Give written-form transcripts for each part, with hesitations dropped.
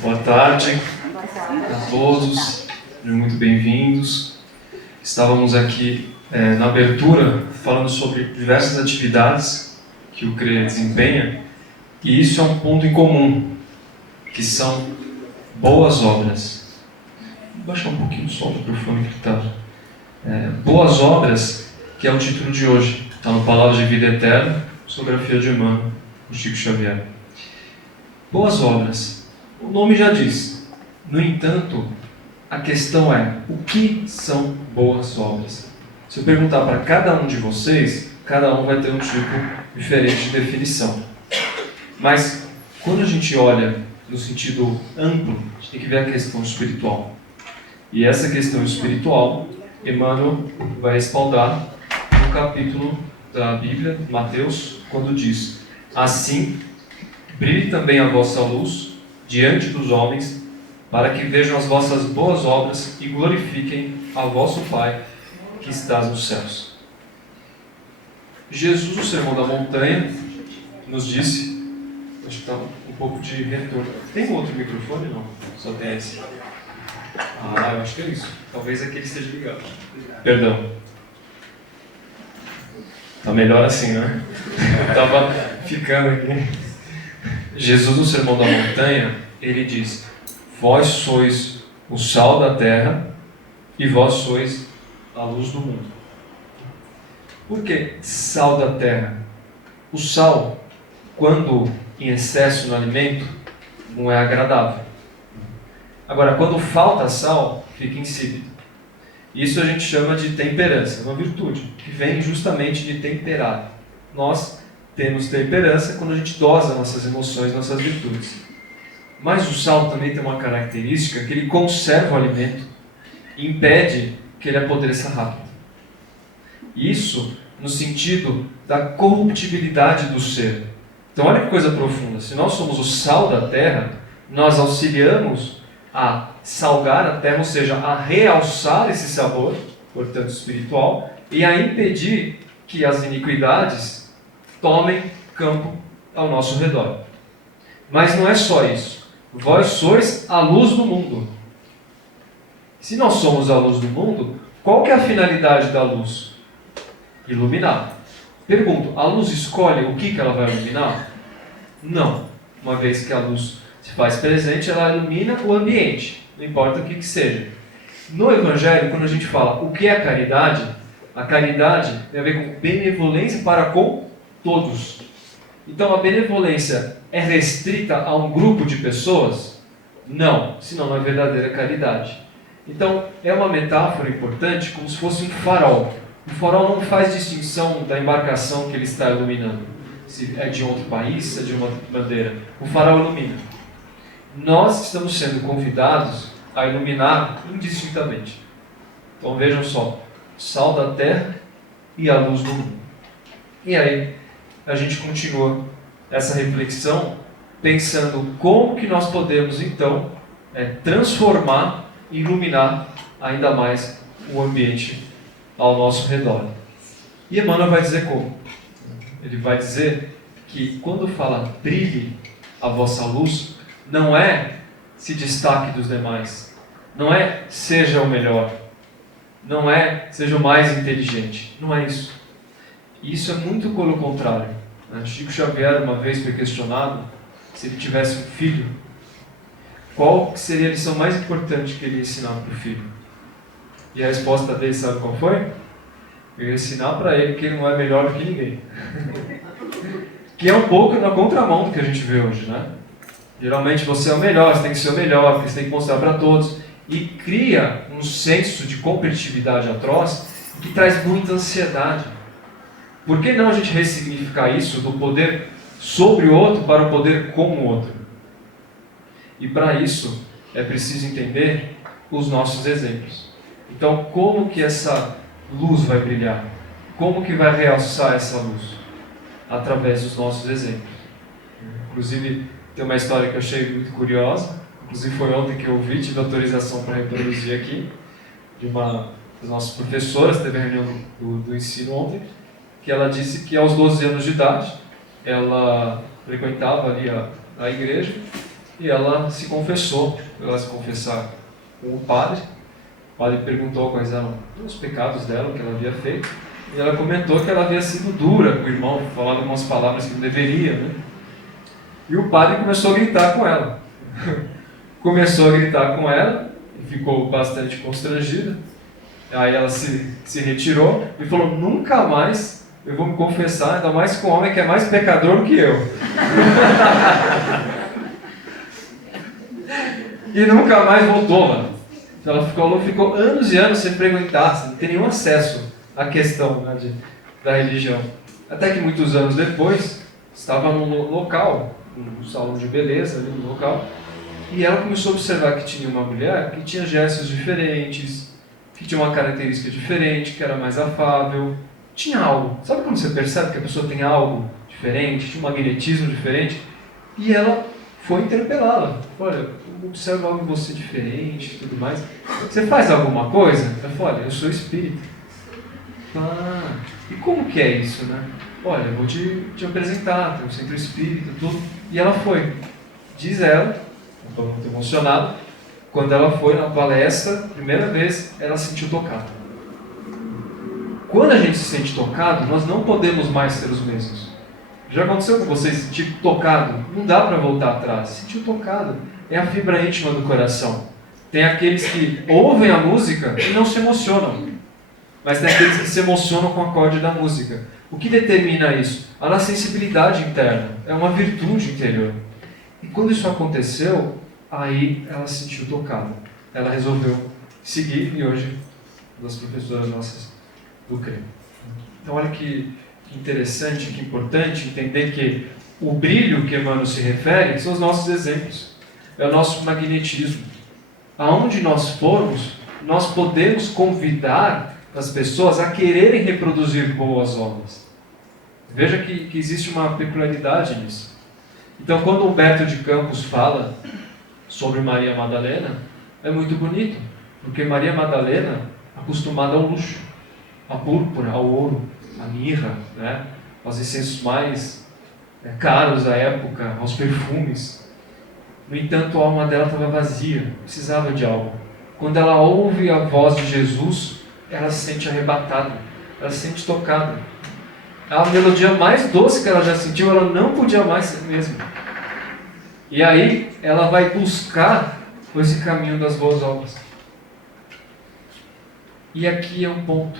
Boa tarde a todos, sejam muito bem-vindos. Estávamos aqui na abertura falando sobre diversas atividades que o CRE desempenha, e isso é um ponto em comum, que são boas obras. Vou baixar um pouquinho só o microfone que está. Boas obras, que é o título de hoje, está no Palavras de Vida Eterna, psicografia de Emmanuel, o Chico Xavier. Boas obras, o nome já diz. No entanto, a questão é, o que são boas obras? Se eu perguntar para cada um de vocês, cada um vai ter um tipo diferente de definição. Mas, quando a gente olha no sentido amplo, a gente tem que ver a questão espiritual. E essa questão espiritual, Emmanuel vai respaldar no capítulo da Bíblia, Mateus, quando diz: assim, brilhe também a vossa luz diante dos homens, para que vejam as vossas boas obras e glorifiquem a vosso Pai que estás nos céus. Jesus, no Sermão da Montanha, nos disse, acho que está um pouco de retorno. Tem outro microfone? Não, só tem esse. Eu acho que é isso. Talvez aquele esteja ligado. Perdão. Está melhor assim, né? Estava ficando aqui. Jesus, no Sermão da Montanha, ele diz: vós sois o sal da terra e vós sois a luz do mundo. Por que sal da terra? O sal, quando em excesso no alimento, não é agradável. Agora, quando falta sal, fica insípido. Isso a gente chama de temperança, uma virtude, que vem justamente de temperar. Nós temos temperança quando a gente dosa nossas emoções, nossas virtudes. Mas o sal também tem uma característica que ele conserva o alimento e impede que ele apodreça rápido. Isso no sentido da corruptibilidade do ser. Então olha que coisa profunda. Se nós somos o sal da terra, nós auxiliamos a salgar a terra, ou seja, a realçar esse sabor, portanto espiritual, e a impedir que as iniquidades tomem campo ao nosso redor. Mas não é só isso. Vós sois a luz do mundo. Se nós somos a luz do mundo, qual que é a finalidade da luz? Iluminar. Pergunto, a luz escolhe o que ela vai iluminar? Não. Uma vez que a luz se faz presente, ela ilumina o ambiente, não importa o que seja. No Evangelho, quando a gente fala o que é a caridade tem a ver com benevolência para com todos. Então a benevolência é restrita a um grupo de pessoas? Não, senão não é verdadeira caridade. Então é uma metáfora importante, como se fosse um farol. O farol não faz distinção da embarcação que ele está iluminando, se é de outro país, se é de uma bandeira. O farol ilumina. Nós estamos sendo convidados a iluminar indistintamente. Então vejam só, sal da terra e a luz do mundo. E aí a gente continua essa reflexão pensando como que nós podemos então transformar e iluminar ainda mais o ambiente ao nosso redor. E Emmanuel vai dizer como? Ele vai dizer que quando fala brilhe a vossa luz, não é se destaque dos demais, não é seja o melhor, não é seja o mais inteligente, não é isso. Isso é muito pelo contrário. Chico Xavier uma vez foi questionado se ele tivesse um filho, qual seria a lição mais importante que ele ia ensinar para o filho? E a resposta dele, sabe qual foi? Eu ia ensinar para ele que ele não é melhor do que ninguém. Que é um pouco na contramão do que a gente vê hoje, né? Geralmente você é o melhor, você tem que ser o melhor, porque você tem que mostrar para todos. E cria um senso de competitividade atroz que traz muita ansiedade. Por que não a gente ressignificar isso do poder sobre o outro para o poder com o outro? E para isso é preciso entender os nossos exemplos. Então, como que essa luz vai brilhar? Como que vai realçar essa luz? Através dos nossos exemplos. Inclusive, tem uma história que eu achei muito curiosa. Inclusive, foi ontem que eu ouvi, tive autorização para reproduzir aqui, de uma das nossas professoras, teve a reunião do ensino ontem, que ela disse que aos 12 anos de idade, ela frequentava ali a igreja, e ela se confessou. Ela se confessar com o padre. O padre perguntou quais eram os pecados dela, o que ela havia feito. E ela comentou que ela havia sido dura com o irmão, falado umas palavras que não deveria, né? E o padre começou a gritar com ela. Começou a gritar com ela e ficou bastante constrangida. Aí ela se retirou e falou: nunca mais eu vou me confessar, ainda mais com um homem que é mais pecador do que eu. E nunca mais voltou, mano. Ela ficou anos e anos sem frequentar, sem ter nenhum acesso à questão, né, da religião. Até que muitos anos depois, estava num local, num salão de beleza, ali no local, e ela começou a observar que tinha uma mulher que tinha gestos diferentes, que tinha uma característica diferente, que era mais afável, tinha algo. Sabe quando você percebe que a pessoa tem algo diferente, tinha um magnetismo diferente? E ela foi interpelá-la. Olha, eu observo algo em você diferente e tudo mais. Você faz alguma coisa? Ela falou: olha, eu sou espírita. Ah, e como que é isso, né? Olha, eu vou te apresentar, tem um centro espírita, tudo. E ela foi. Diz ela, eu estou muito emocionado, quando ela foi na palestra, primeira vez, ela se sentiu tocada. Quando a gente se sente tocado, nós não podemos mais ser os mesmos. Já aconteceu com você se sentir tocado? Não dá para voltar atrás. Se sentiu tocado. É a fibra íntima do coração. Tem aqueles que ouvem a música e não se emocionam. Mas tem aqueles que se emocionam com o acorde da música. O que determina isso? A nossa sensibilidade interna. É uma virtude interior. E quando isso aconteceu, aí ela se sentiu tocada. Ela resolveu seguir e hoje é uma das professoras nossas do CREM. Então olha que interessante, que importante entender que o brilho que Emmanuel se refere são os nossos exemplos. É o nosso magnetismo. Aonde nós formos, nós podemos convidar as pessoas a quererem reproduzir boas obras. Veja que existe uma peculiaridade nisso. Então, quando Humberto de Campos fala sobre Maria Madalena, é muito bonito, porque Maria Madalena, acostumada ao luxo, à púrpura, ao ouro, à mirra, né? Aos incensos mais caros da época, aos perfumes. No entanto, a alma dela estava vazia, precisava de algo. Quando ela ouve a voz de Jesus, ela se sente arrebatada, ela se sente tocada. A melodia mais doce que ela já sentiu, ela não podia mais ser mesma. E aí, ela vai buscar esse caminho das boas obras. E aqui é um ponto.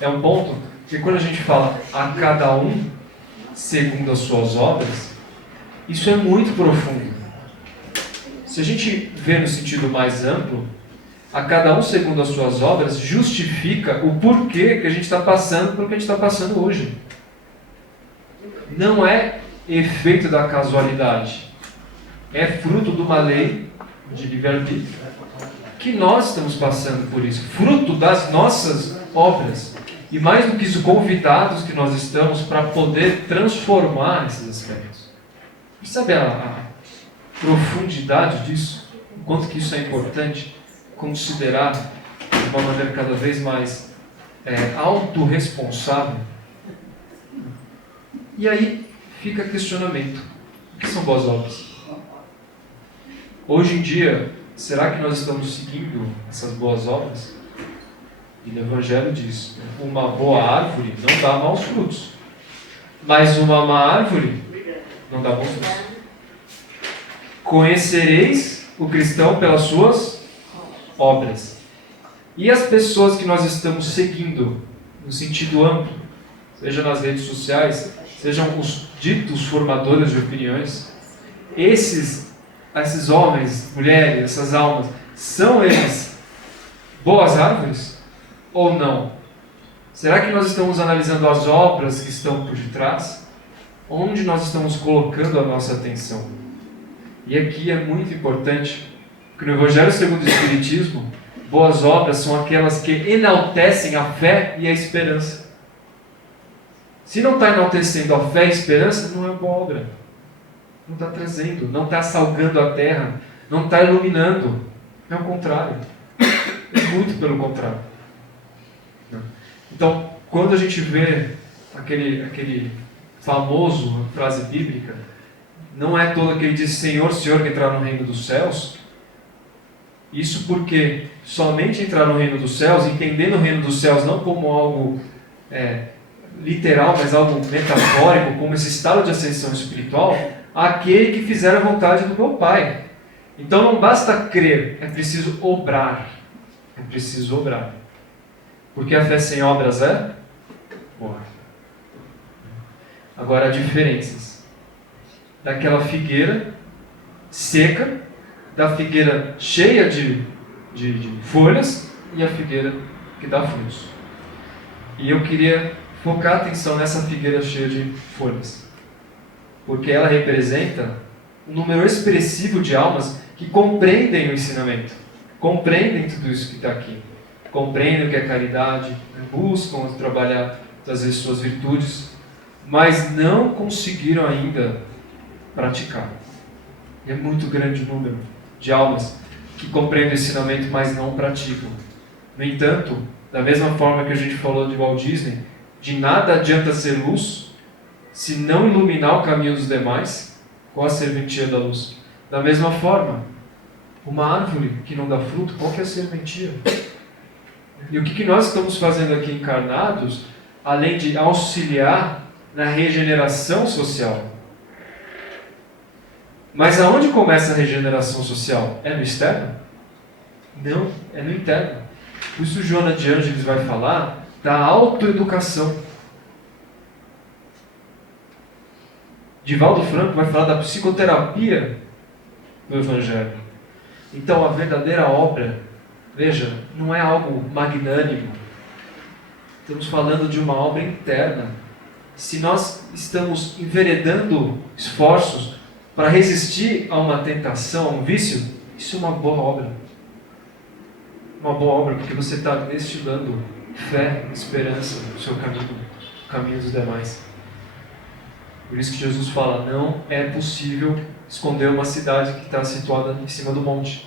É um ponto que quando a gente fala a cada um segundo as suas obras, isso é muito profundo. Se a gente vê no sentido mais amplo, a cada um segundo as suas obras justifica o porquê que a gente está passando pelo que a gente está passando hoje. Não é efeito da casualidade. É fruto de uma lei de livre-arbítrio que nós estamos passando por isso. Fruto das nossas obras. E mais do que isso, convidados que nós estamos para poder transformar esses aspectos. Sabe a profundidade disso? O quanto que isso é importante? Considerar de uma maneira cada vez mais autorresponsável. E aí fica questionamento: o que são boas obras? Hoje em dia, será que nós estamos seguindo essas boas obras? E no Evangelho diz: uma boa árvore não dá maus frutos, mas uma má árvore não dá bons frutos. Conhecereis o cristão pelas suas obras. E as pessoas que nós estamos seguindo, no sentido amplo, seja nas redes sociais, sejam os ditos formadores de opiniões, esses homens, mulheres, essas almas, são eles boas árvores ou não? Será que nós estamos analisando as obras que estão por detrás? Onde nós estamos colocando a nossa atenção? E aqui é muito importante, porque no Evangelho segundo o Espiritismo, boas obras são aquelas que enaltecem a fé e a esperança. Se não está enaltecendo a fé e a esperança, não é boa obra. Não está trazendo, não está salgando a terra, não está iluminando. É o contrário. É muito pelo contrário. Então, quando a gente vê aquele famoso frase bíblica, não é todo aquele que diz Senhor, Senhor que entrar no reino dos céus. Isso porque somente entrar no reino dos céus, entendendo o reino dos céus não como algo literal, mas algo metafórico, como esse estado de ascensão espiritual, aquele que fizer a vontade do meu Pai. Então não basta crer, é preciso obrar. É preciso obrar. Porque a fé sem obras é morta. Agora há diferenças. Daquela figueira seca, da figueira cheia de folhas e a figueira que dá frutos. E eu queria focar a atenção nessa figueira cheia de folhas. Porque ela representa um número expressivo de almas que compreendem o ensinamento, compreendem tudo isso que está aqui, compreendem o que é caridade, buscam trabalhar, às vezes, suas virtudes, mas não conseguiram ainda praticar. É muito grande o número de almas que compreendem o ensinamento, mas não praticam. No entanto, da mesma forma que a gente falou de Walt Disney, de nada adianta ser luz se não iluminar o caminho dos demais com a serventia da luz. Da mesma forma, uma árvore que não dá fruto, qual que é a serventia? E o que nós estamos fazendo aqui encarnados, além de auxiliar na regeneração social? Mas aonde começa a regeneração social? É no externo? Não, é no interno. Por isso Joana de Ângeles vai falar da autoeducação. Divaldo Franco vai falar da psicoterapia do Evangelho. Então a verdadeira obra, veja, não é algo magnânimo. Estamos falando de uma obra interna. Se nós estamos enveredando esforços para resistir a uma tentação, a um vício, isso é uma boa obra. Uma boa obra porque você está destilando fé, esperança no seu caminho, no caminho dos demais. Por isso que Jesus fala, não é possível esconder uma cidade que está situada em cima do monte.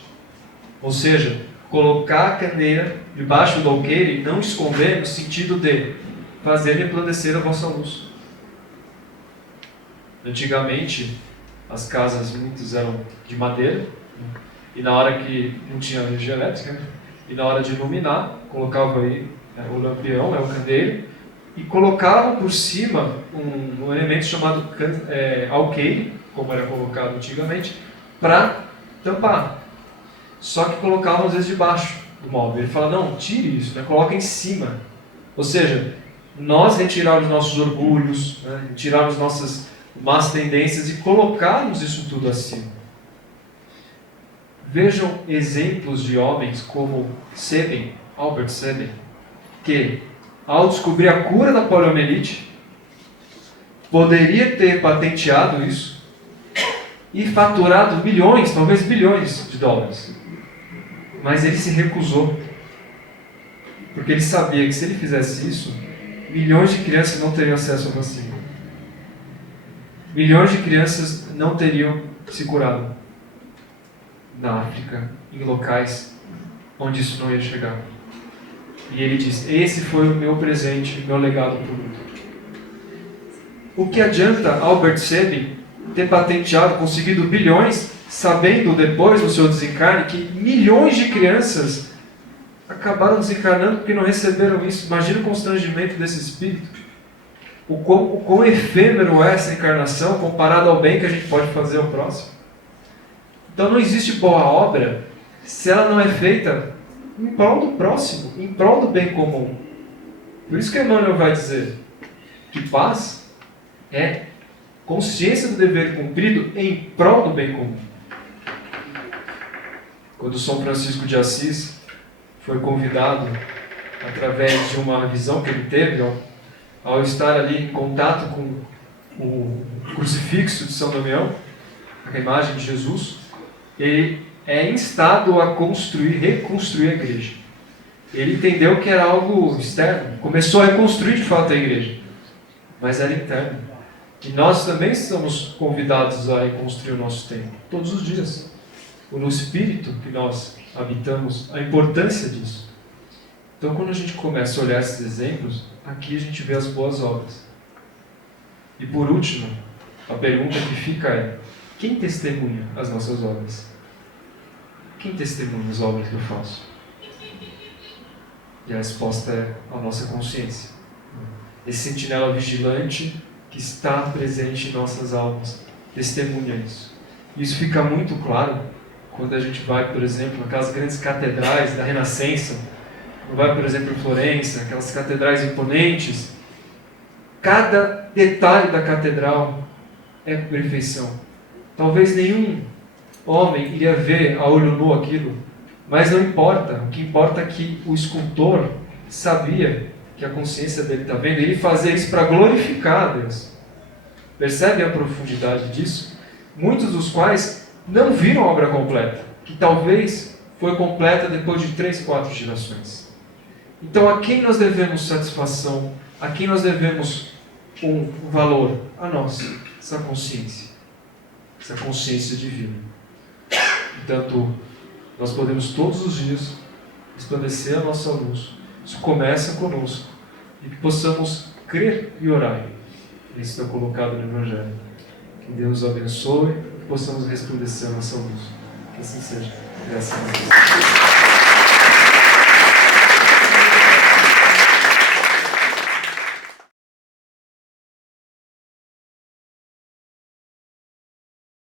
Ou seja, colocar a candeeira debaixo do alqueire e não esconder no sentido de fazer resplandecer a vossa luz. Antigamente, as casas muitas eram de madeira, e na hora que não tinha energia elétrica, e na hora de iluminar, colocava aí o lampião, o candeeiro, e colocavam por cima um elemento chamado alqueire, como era colocado antigamente, para tampar. Só que colocavam às vezes debaixo do móvel. Ele fala, não, tire isso, né? Coloca em cima. Ou seja, nós retirarmos nossos orgulhos, né? Retirarmos nossas más tendências e colocarmos isso tudo acima. Vejam exemplos de homens como Albert Sabin, que ao descobrir a cura da poliomielite, poderia ter patenteado isso e faturado milhões, talvez bilhões de dólares. Mas ele se recusou, porque ele sabia que se ele fizesse isso, milhões de crianças não teriam acesso à vacina. Milhões de crianças não teriam se curado na África, em locais onde isso não ia chegar. E ele diz, esse foi o meu presente, o meu legado para o mundo. O que adianta Albert Sabin ter patenteado, conseguido bilhões, sabendo depois do seu desencarne que milhões de crianças acabaram desencarnando porque não receberam isso? Imagina o constrangimento desse espírito. O quão efêmero é essa encarnação comparado ao bem que a gente pode fazer ao próximo. Então não existe boa obra se ela não é feita em prol do próximo, em prol do bem comum. Por isso que Emmanuel vai dizer que paz é consciência do dever cumprido em prol do bem comum. Quando São Francisco de Assis foi convidado, através de uma visão que ele teve, ao estar ali em contato com o crucifixo de São Damião, a imagem de Jesus, ele é instado a reconstruir a igreja. Ele entendeu que era algo externo, começou a reconstruir de fato a igreja, mas era interno. E nós também estamos convidados a reconstruir o nosso templo, todos os dias. No espírito que nós habitamos, a importância disso. Então, quando a gente começa a olhar esses exemplos, aqui a gente vê as boas obras. E por último, a pergunta que fica é, quem testemunha as nossas obras? Quem testemunha as obras que eu faço? E a resposta é a nossa consciência. Esse sentinela vigilante que está presente em nossas almas testemunha isso. Isso fica muito claro quando a gente vai, por exemplo, naquelas grandes catedrais da Renascença, vai, por exemplo, em Florença, aquelas catedrais imponentes. Cada detalhe da catedral é perfeição. Talvez nenhum homem iria ver a olho nu aquilo, mas não importa. O que importa é que o escultor sabia que a consciência dele está vendo, e ele fazia isso para glorificar a Deus. Percebe a profundidade disso? Muitos dos quais não viram a obra completa, que talvez foi completa depois de 3, 4 gerações. Então, a quem nós devemos satisfação? A quem nós devemos um valor? A nós, essa consciência divina. Portanto, nós podemos todos os dias resplandecer a nossa luz. Isso começa conosco. E que possamos crer e orar. Isso está colocado no Evangelho. Que Deus abençoe e que possamos resplandecer a nossa luz. Que assim seja. Graças a Deus.